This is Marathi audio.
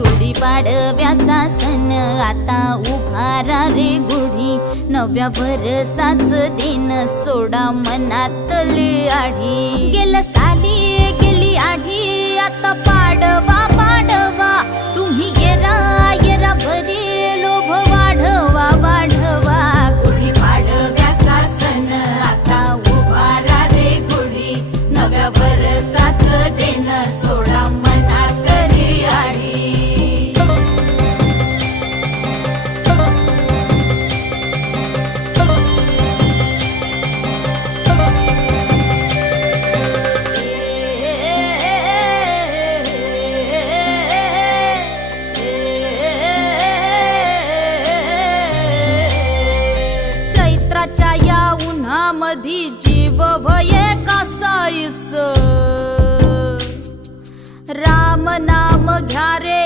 गुढी पाडव्याचा सण. आता उभारा रे गुढी. नव्या वरसाच दिन. सोडा मनातली आढी. गेलं चैत्राच्या या उन्हामधी जीव भये कासाईस राम नाम घ्या रे